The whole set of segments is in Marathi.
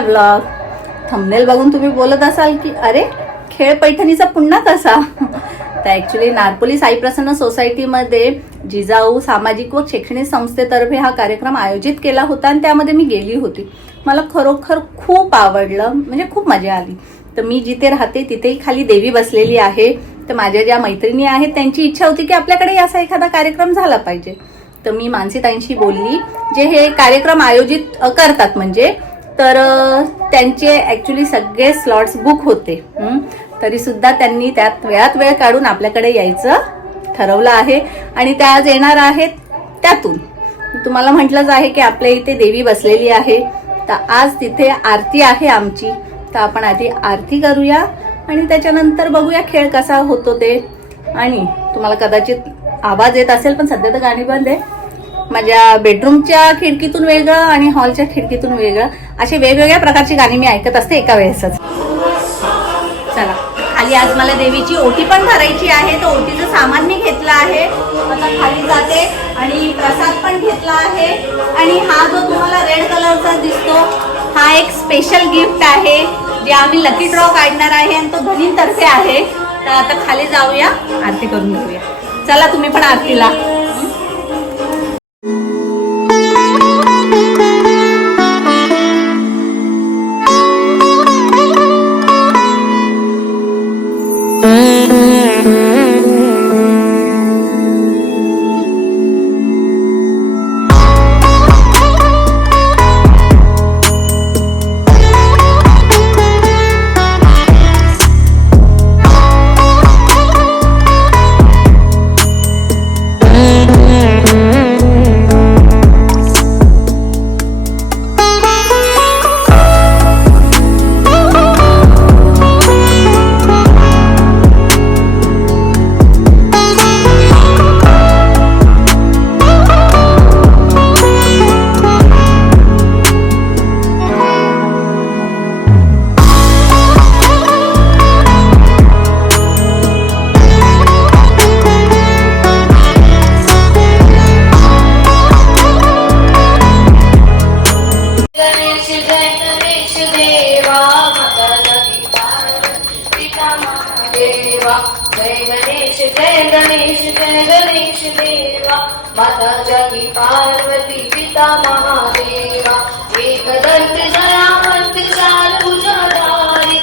माय ब्लॉग. थंबनेल बघून तुम्ही बोलत असाल की अरे खेळ पैठणीचा पुन्हा कसा. तर ॲक्च्युली नारपोली साई प्रसन्न सोसायटीमध्ये जिजाऊ सामाजिक व शैक्षणिक संस्थेतर्फे हा कार्यक्रम आयोजित केला होता आणि त्यामध्ये मी गेली होती. मला खरोखर खूप आवडलं, म्हणजे खूप मजा आली. तर मी जिथे राहते तिथेही खाली देवी बसलेली आहे. तर माझ्या ज्या मैत्रिणी आहेत त्यांची इच्छा होती की आपल्याकडे असा एखादा कार्यक्रम झाला पाहिजे. तर मी मानसीताईंशी बोलली, जे हे कार्यक्रम आयोजित करतात म्हणजे, तर त्यांचे ॲक्च्युली सगळे स्लॉट्स बुक होते. तरी सुद्धा त्यांनी त्यात वेळात वेळ काढून आपल्याकडे यायचं ठरवलं आहे आणि त्या आज येणार आहेत. त्यातून तुम्हाला म्हटलंच आहे की आपल्या इथे देवी बसलेली आहे. तर आज तिथे आरती आहे आमची. तर आपण आधी आरती करूया आणि त्याच्यानंतर बघूया खेळ कसा होतो ते. आणि तुम्हाला कदाचित आवाज येत असेल, पण सध्या तर गाणी बंद आहे. माझ्या बेडरूमच्या खिडकीतून वेगळं आणि हॉलच्या खिडकीतून वेगळं, असे वेगवेगळ्या प्रकारची गाणी मी ऐकत असते एका वेळेसच. चला, खाली आज मला देवीची ओटी पण भरायची आहे. तर ओटीचं सामान मी घेतलं आहे. आता खाली जाते आणि प्रसाद पण घेतला आहे. आणि हा जो तुम्हाला रेड कलरचा दिसतो हा एक स्पेशल गिफ्ट आहे, जे आम्ही लकी ड्रॉ काढणार आहे आणि तो धनींतर्फे आहे. तर आता खाली जाऊया, आरती करून घेऊया. चला तुम्ही पण आरतीला. माता जगी पार्वती पिता महादेवा. एकदंत दयावंत चार भुजाधारी,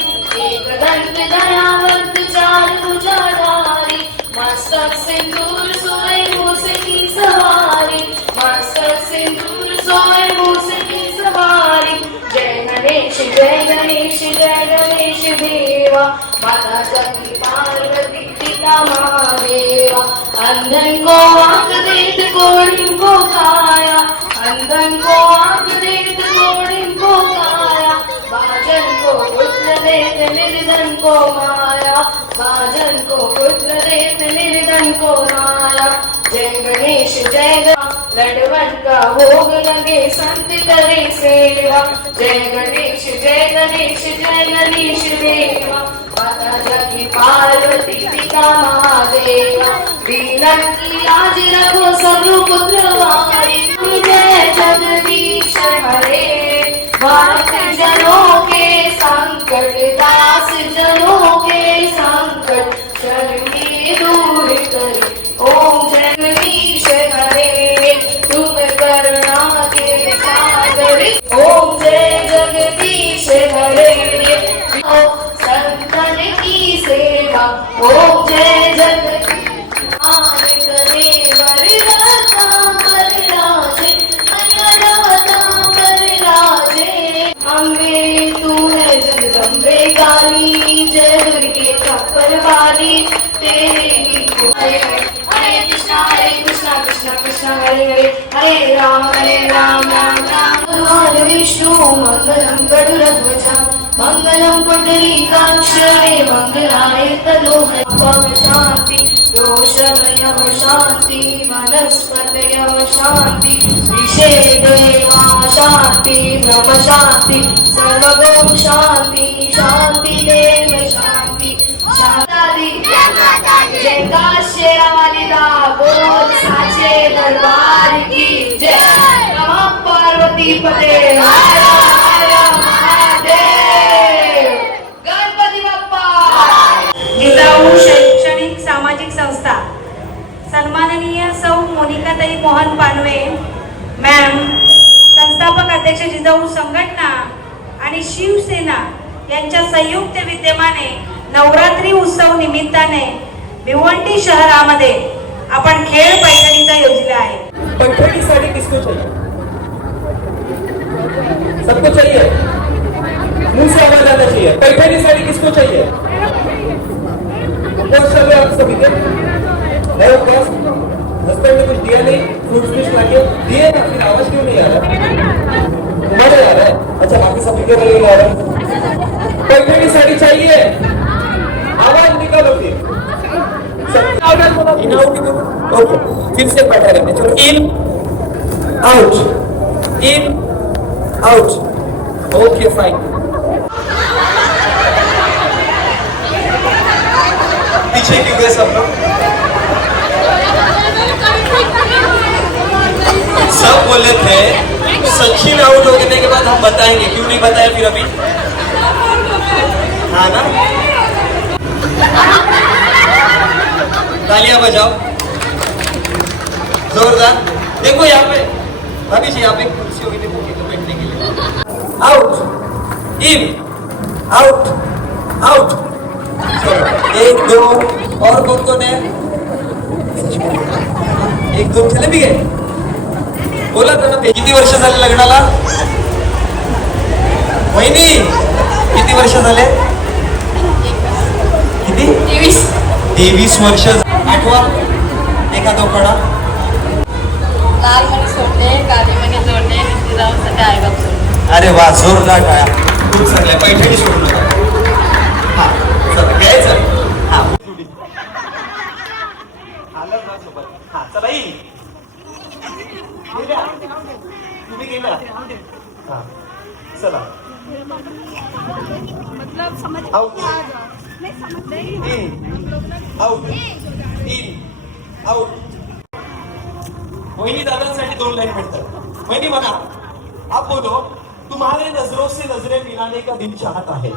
एकदंत दयावंत चार भुजाधारी. मस्तक सिंदूर सोय मूसकी सवारी, मस्तक सिंदूर सोय मूसकी सवारी. जय गणेश जय गणेश जय गणेश देवा. माता जगी पार्वती पिता महादेवा. अंधन को आंख देत कोढ़िन को काया, अंधन को आंख देत कोढ़िन को काया. बाजन को पुत्र देत निर्धन को माया, बाजन को पुत्र देत निर्धन को माया. जय गणेश जय लडवन का भोग लगे संत करे सेवा. जय गणेश जय गणेश जय गणेश देवा. माता जगी पार्वती पिता महादेवा. विनती आज रखो सब पुत्र वारी. जय जगदीश हरे, भक्त जनों के संकट, दास जनों के संकट, शर्मी दूर करे. ओम जगदीश हरे, तुम करुणा के सागर. ओम जय जगदीश हरे, संतन की सेवा. ओम जय जगदीश करे वरदाता वरराजे, वरदाता वरराजे. अम्बे तू है जगदम्बे काली, जय दुर्गे खप्पर वाली. तेरे गीत हरे कृष्णा कृष्णा कृष्णा हरे हरे, हरे राम राम राम. भगवान विष्णु मंगलम गरुड़ध्वजा, मंगलम पुंडरीकाक्ष, मंगलाय तनोहर. शांति दोषमयः शांति, वनस्पतयः शांति, विषेदेवा शांति, ब्रह्म शांति, सर्वगम शांति, शांति देव शांति. शांति जय काशेरा वाली दा बोल साचे दरबार की जय. नमः पार्वती पते हर हर महादेव. मोहन पानवे मॅम, संस्थापक अध्यक्ष जिजाऊ संघटना आणि शिवसेना यांच्या संयुक्त विद्यमाने नवरात्री उत्सव निमित्ताने भिवंडी शहरामध्ये आपण खेळ पैठणीचा योजला आहे. पैठणी साड़ी किसको चाहिए? सबको चाहिए? मुंह से आवाज आना चाहिए. पैठणी साड़ी किसको चाहिए? पोस्टर में आप सभी के नए उपवास हस्बैंड ने कुछ दिया नहीं, फ्रूट्स कुछ लाके दिए ना, फिर आवाज क्यों नहीं आ रहा? तुम्हारे आ रहा है? अच्छा, बाकी सभी के लिए आ रहा है. पैठणी साड़ी चाहिए, आवाज निकालो फिर. इन आउट ओके, फिर से बैठा रहते. चलो, in out, in out. Okay fine. पीछे क्यों गए सब लोग? सब बोले थे सचिन आउट हो गए के बाद हम बताएंगे, क्यों नहीं बताया फिर अभी? हाँ ना, तालियां बजाओ जोरदार. देखो यहाँ पे भाभी जी, यहाँ पे कुर्सी होगी, देखो किधर बैठने के लिए. Out, in, out, out. एक दो और कौन है? एक दोन चले भी गए. बोला था ना, किती वर्ष झाले लग्नाला? वहिनी, किती वर्ष झाले? किती? 23 वर्ष. आठवा एखादा कडा. लाल मणी सोडले, काळी मणी जोडले, नितीराव सध्या आईबाप सोडले. अरे वा, जोरदार टाळ्या. खूप चांगल्या. पैठणी सोडू नका. हा चला, घ्यायचं. हा आलं ना सोबत. हा चला, येईल. तुम्ही गेला. हा चला. Out, in, out, in, out. वहिनी दादांसाठी 2 लाइन मिळतात. वहिनी बघा, आप बोलो, तुम्हारे नजरों से नजरें मिलाने का दिल चाहता है.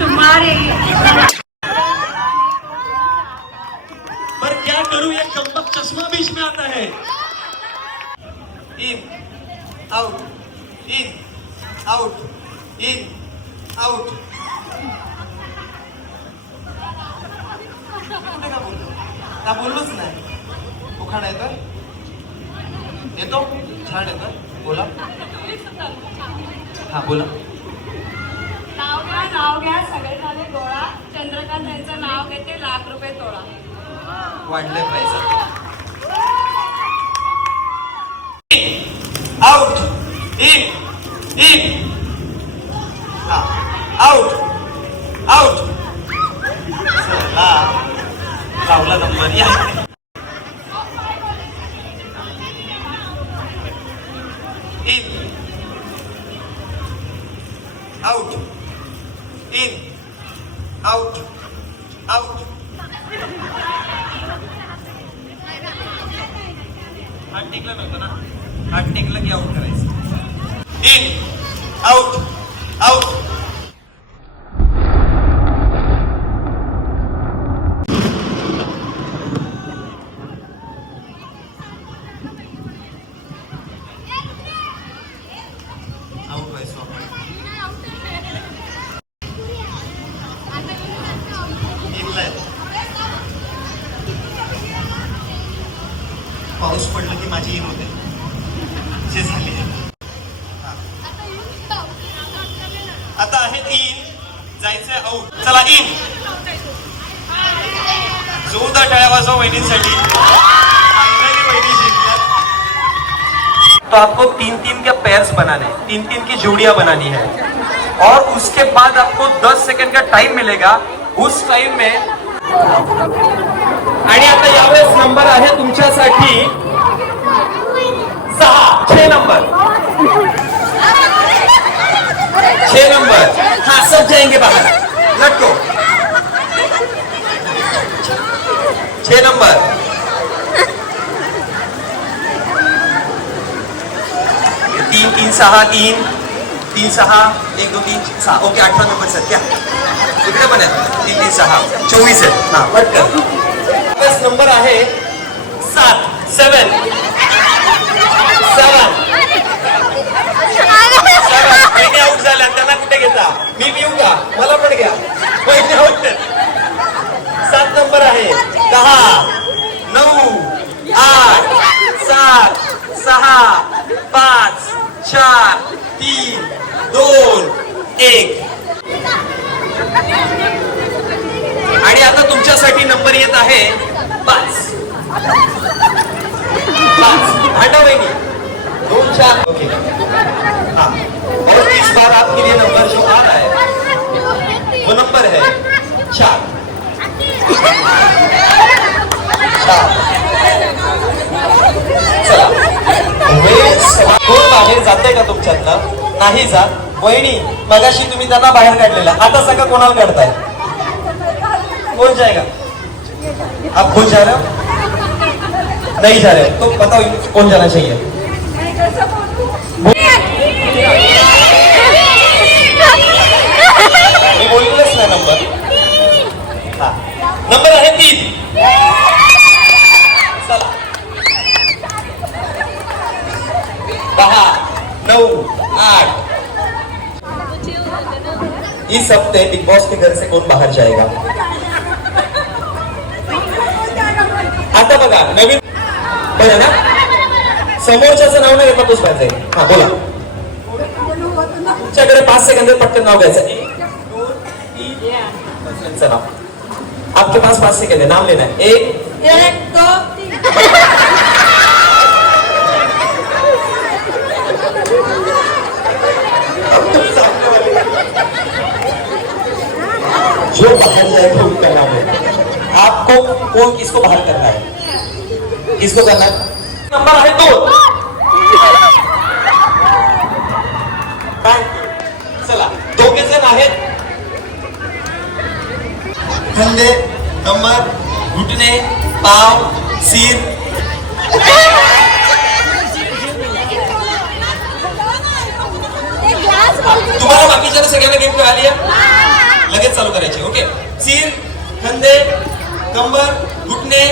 तुम्हारे पर क्या करूं, ये कमबख्त चश्मा बीच में आता है. In, out, in, out, in, out. का बोललोच नाही. उखाणा येतोय? येतो? छान येतोय. बोला. हा बोला. नाव घ्या सगळे झाले गोळा. चंद्रकांत यांचं नाव घेते, ₹1,00,000 तोळा. वाढले पाहिजे. Out, in, in, out, out. चला, लावला नंबर. या in, out, in, out, out. हात टेकला नव्हता ना, हात टेकला की आउट करायचं. In, out, out. आउट व्हायचो आपण. पाऊस पडला की माझी इन होते, जे झाले. आता आहे इन, जायचंय आउट. चला, इन. जोरदार टाळ्या वाजवा वहिनींसाठी. फायनली वहिनी जिंकल्यात. तो आपको 3-3 के पेयर्स बनाने हैं, 3-3 की जोड़ियां बनानी है, और उसके बाद आपको 10 सेकंड का टाइम मिलेगा. उस टाइम में आणि आता यावेळेस नंबर आहे तुमच्यासाठी 6 नंबर. 6 नंबर. हाँ, सब जाएंगे बाहर. लटको. 6 नंबर. 3-3-6 3 3-6 1 2 3 6. ओके, 8वां नंबर सर क्या? इकडे पण आहेत 3 3 6 24 आहेत. हा पटकन. बस नंबर आहे 7 7 महिने आऊट झाल्या त्यांना कुठे घेता? मी येऊ का? मला पण घ्या. महिने आऊट. 7 नंबर आहे 10 9 8 7 6 5 4 3 2 1. आणि आता तुमच्यासाठी नंबर येत आहे 5. भांडा वहिनी 2 4. ओके हाँ. और इस बार आपके लिए नंबर जो आ रहा है वो नंबर है 4. चला कोण बाहेर जाते का तुमच्यातलं? नाही जात. वहिनी मगाशी तुम्ही त्यांना बाहेर काढलेला, आता सगळं कोणाला काढताय? कौन जाएगा? आप खुद जा रहे हो? नहीं जा रहे तो बताओ कौन जाना चाहिए? मी बोललेच नाही नंबर. हा नंबर आहे 3. चला 10 9 8. इस हफ्ते बिग बॉस के घर से कौन बाहर जाएगा? आता बघा नवीन बरं ना, समोरच्याचं नाव नाही घेतलं तोच पाहिजे. हा बोला. तुमच्याकडे 5 सेकंद पटकन नाव घ्यायचं. 1 2 3 नाव. आपके पास 5 सेकंड है, नाम लेना है. 1 2 जो बाहर जाएगा उनका नाम है. आपको कौन किसको बाहर करना है? किसको करना है? नंबर आहे 2. काय? चला 2 जण आहेत. कंधे कमर घुटणे पाव सिर. तुम्हाला बाकीच्या सगळ्यांना गेम कळाली आहे? लगेच चालू करायचे. ओके. सिर कंधे कंबर घुटणे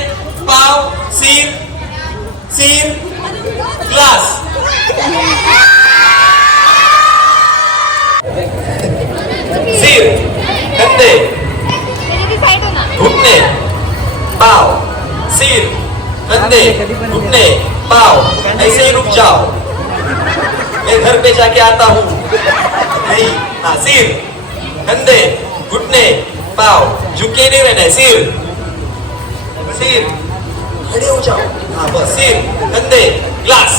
पाव सिर सिर ग्लास. सिर कंधे घुटने पाव सिर कंधे घुटने पाव. ऐसे ही रुक जाओ, मैं घर पे जाके आता हूँ. नहीं. हाँ सिर कंधे घुटने पाव. झुके नहीं रहना है. सिर सिर खड़े हो जाओ. हाँ बस. सिर कंधे ग्लास.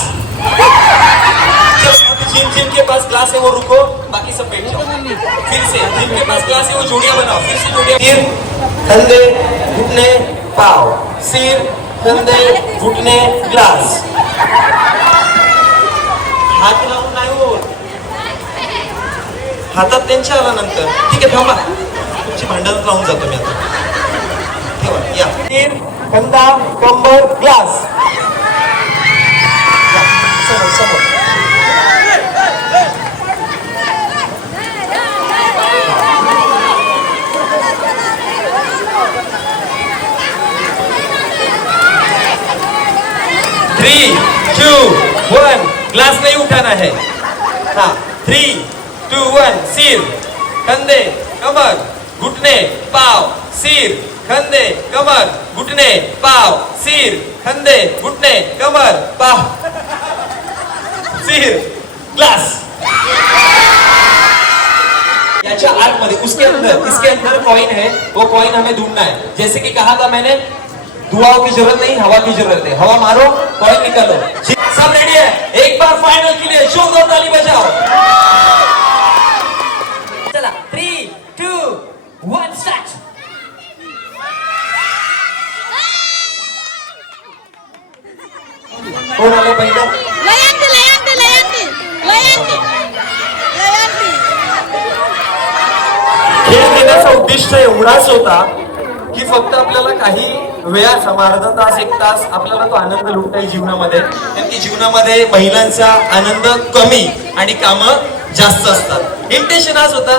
जिनके पास ग्लास है वो रुको, बाकी सब बैठ जाओ. फिर से जिनके पास ग्लास है वो जोड़ियां बनाओ. फिर से जोड़ियां. सिर कंधे घुटने पाव. सिर कंधे घुटने ग्लास. हात लावून नाही होत. हातात त्यांच्या आला नंतर. ठीक आहे थांबा, तुमची भांडण लावून जातो मी आता. ठेवा या. सिर कंधा कंबर ग्लास. समोर समोर. थ्री 2 1. ग्लास नहीं उठाना है. हाँ 3 2 1. सिर कंधे कमर घुटने पाव. सिर कंधे कमर घुटने पाव. सिर कंधे घुटने कमर पाव. सिर ग्लास. याच्या आतमध्ये उसके अंदर इसके अंदर कॉइन है. वो कॉइन हमें ढूंढना है. जैसे कि कहा था मैंने, दुआओं की जरूरत नहीं, हवा की जरूरत है. हवा मारो कॉइन निकालो. सब रेडी है? एक बार फाइनल के लिए जोरदार ताली बजाओ. चला 3 2 1 स्टार्ट. कोण आलं पहिलं? खेळ घेण्याचा उद्दिष्ट एवढाच होता की फक्त आपल्याला काही वेळा अर्धा तास 1 तास आपल्याला तो आनंद लुटताय जीवनामध्ये. कारण की जीवनामध्ये महिलांचा आनंद कमी आणि कामं जास्त असतात. इंटेन्शन हाच होता,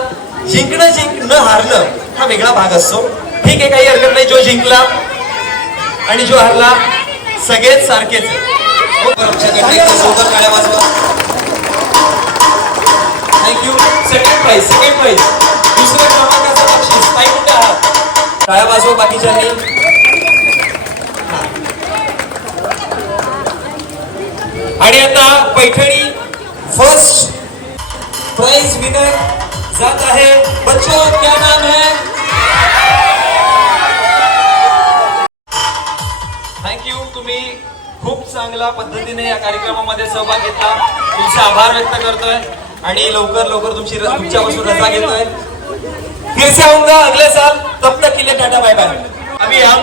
जिंकणं न हारणं हा वेगळा भाग असतो. ठीक आहे, काही हरकत नाही. जो जिंकला आणि जो हरला सगळेच सारखेच आहे. सोबत टाळ्या वाजवा. थँक्यू. सेकंड प्राइज दुसऱ्या क्रमांकाचं बक्षीस. ताई कुठे आहात? टाळ्या वाजवा बाकीच्यांनी. आणि आता पैठणी फर्स्ट प्राइज विनर जात आहे. बच्चों क्या नाम है? थँक्यू. तुम्ही खूप चांगल्या पद्धतीने या कार्यक्रमामध्ये सहभाग घेतला. तुमचे आभार व्यक्त करतोय आणि लवकर तुमच्यापासून रजा घेतोय. फिर से आऊंगा अगले साल. तब तक के लिए टाटा बाय बाय. अभी हम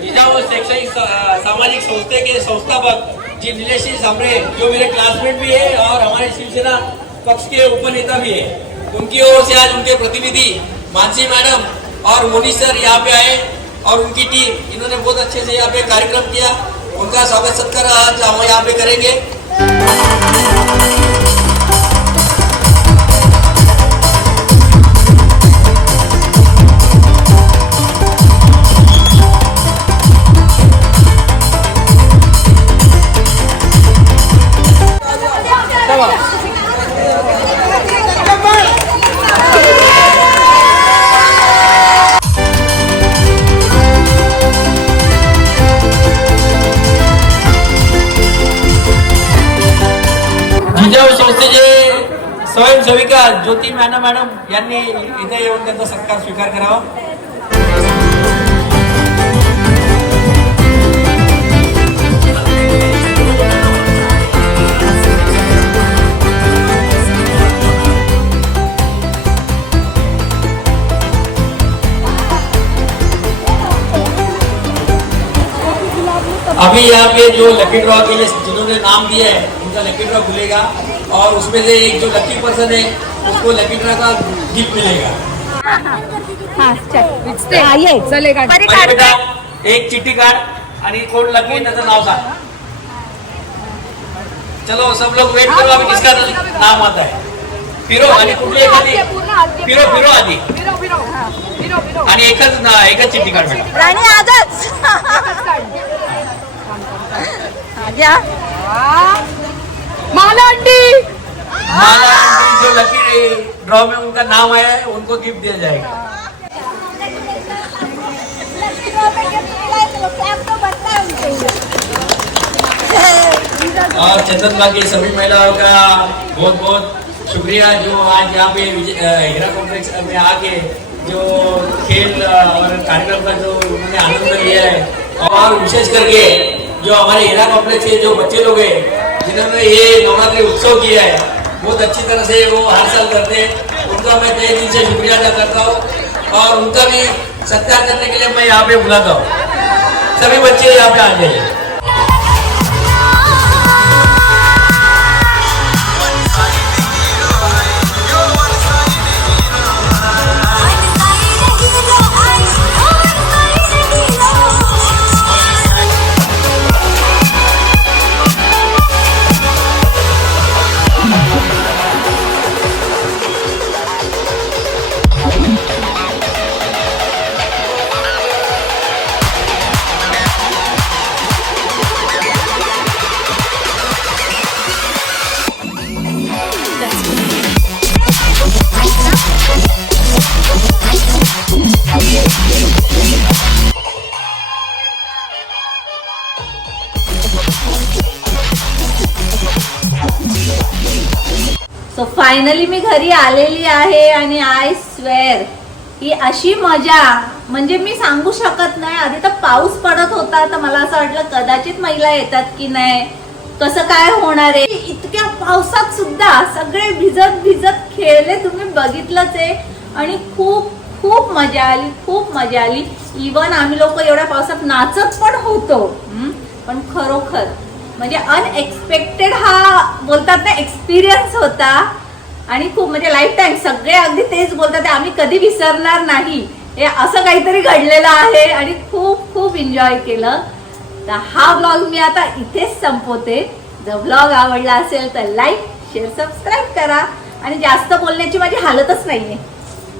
जिजाऊ शैक्षणिक सामाजिक संस्थे के संस्थापक जी नीलेश सामरे, जो मेरे क्लासमेट भी है और हमारे शिवसेना पक्ष के उपनेता भी है, उनकी ओर से आज उनके प्रतिनिधि मानसी मैडम और मोनीश सर यहाँ पे आए और उनकी टीम, इन्होंने बहुत अच्छे से यहाँ पे कार्यक्रम किया. उनका स्वागत सत्कार आज हम यहाँ पे करेंगे. जिजाऊ संस्थेचे स्वयंसेविका ज्योती मॅडम यांनी इथे येऊन त्यांचा सत्कार स्वीकार करावा. अभी यहाँ पे जो लकी ड्रॉ के लिए जिन्होंने नाम दिया है उनका लकी ड्रॉ खुलेगा और उसमें से एक जो लकी पर्सन है उसको लकी ड्रॉ का गिफ्ट मिलेगा. आणि बेटा एक चिट्ठी काढ आणि कोण लकी त्याचं नाव सांग. चलो सब लोग वेट करो. अभी किसका नाम आता है? फिरो आणि कुठली एखादी फिरो आधी आणि एकच चिठ्ठी काढ बेटा. राणी आजच माला आंटी जो लकी ड्रॉ में उनका नाम आया है उनको गिफ्ट दिया जाएगा. और चंदन बाग की सभी महिलाओं का बहुत बहुत शुक्रिया जो आज यहाँ पे हीरा कॉम्प्लेक्स में आके जो खेल और कार्यक्रम का जो उन्होंने आनंद लिया है. और विशेष करके जो हमारे हीरा कॉम्प्लेक्स के जो बच्चे लोग हैं जिन्होंने ये नवरात्रि उत्सव किया है, बहुत अच्छी तरह से वो हर साल करते हैं. उनका मैं तहे दिल से शुक्रिया अदा करता हूँ और उनका भी सत्कार करने के लिए मैं यहाँ पे बुलाता हूँ. सभी बच्चे यहाँ पे आ जाइए. सो फायनली मी घरी आलेली आहे आणि आय स्वेअर ही अशी मजा म्हणजे मी सांगू शकत नाही. आधी तर पाऊस पडत होता तर मला असं वाटलं कदाचित महिला येतात की नाही, कसं काय होणार आहे. इतक्या पावसात सुद्धा सगळे भिजत भिजत खेळले, तुम्ही बघितलंच आहे. आणि खूप खूप मजा आली. इवन आम्ही लोक एवढ्या पावसात नाचत पण होतो. पण खरोखर म्हणजे अनएक्सपेक्टेड हा बोलतात ना एक्सपिरियन्स होता. आणि खूप म्हणजे लाईफ टाईम सगळे अगदी तेच बोलतात, आम्ही कधी विसरणार नाही. हे असं काहीतरी घडलेलं आहे आणि खूप खूप एन्जॉय केलं. तर हा व्लॉग मी आता इथेच संपवते. जर व्लॉग आवडला असेल तर लाईक शेअर सबस्क्राईब करा. आणि जास्त बोलण्याची माझी हालतच नाहीये.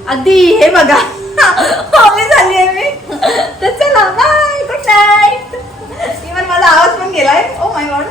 अगदी हे बघा ओली झाली आहे मी. तर चला बाय, गुड नाईट. इव्हन माझा आवाज पण गेलाय. Oh my God.